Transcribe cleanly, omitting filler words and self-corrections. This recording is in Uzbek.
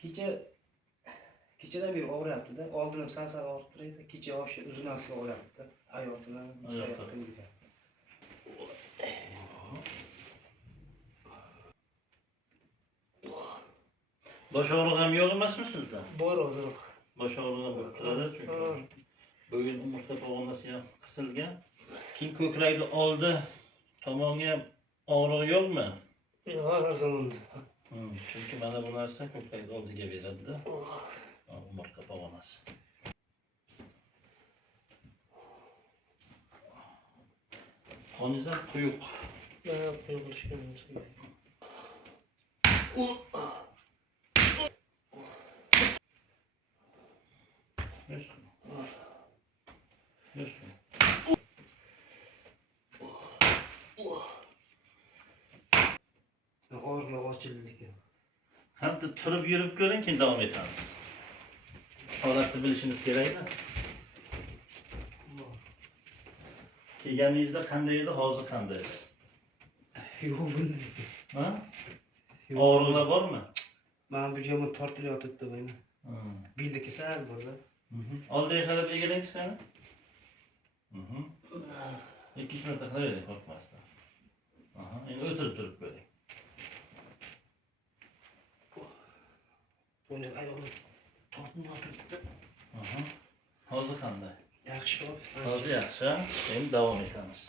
Kechadan beri og'riyapti-da. Oldin ham sal og'rib turadi. Kecha o'sha uzun asiga og'riyapti. Oyoqdan, oyoqdan yurgan. Bosh og'rig'i ham yo'q emasmi sizda? Bor ozroq. Bosh og'rig'i bo'lib turadi chunki bo'yin umurtqa pog'onasi ham qisilgan. Keyin ko'krakni oldi tomonga ham og'rig'i yo'qmi? Yo'q, har zamonda. Chunki mana bu narsa ko'krakni oldiga beradi-da. Umurtqa pog'onasi. Qoningiz ham quyuq. Mana quyuqlashgan narsa. Og'riqlar ochildi ekan. Hamda turib yurib ko'ring, keyin davom etamiz. Holatni bilishingiz kerak-da. Kelganingizda qanday edi, hozir qanday? Yo'q bo'ldi. Ha? Og'riqlar bormi? Men bu yerga tortilyotibdi mana. Belda kasal bor-da. Oldiga qarab egalang chiqadi. 2 marta qilavering, qo'rqmasdan. Endi o'tirib turib ko'ring. Buni oyoqni tortib. Hozir qanday? Yaxshi. Hozir yaxshi. Endi davom etamiz.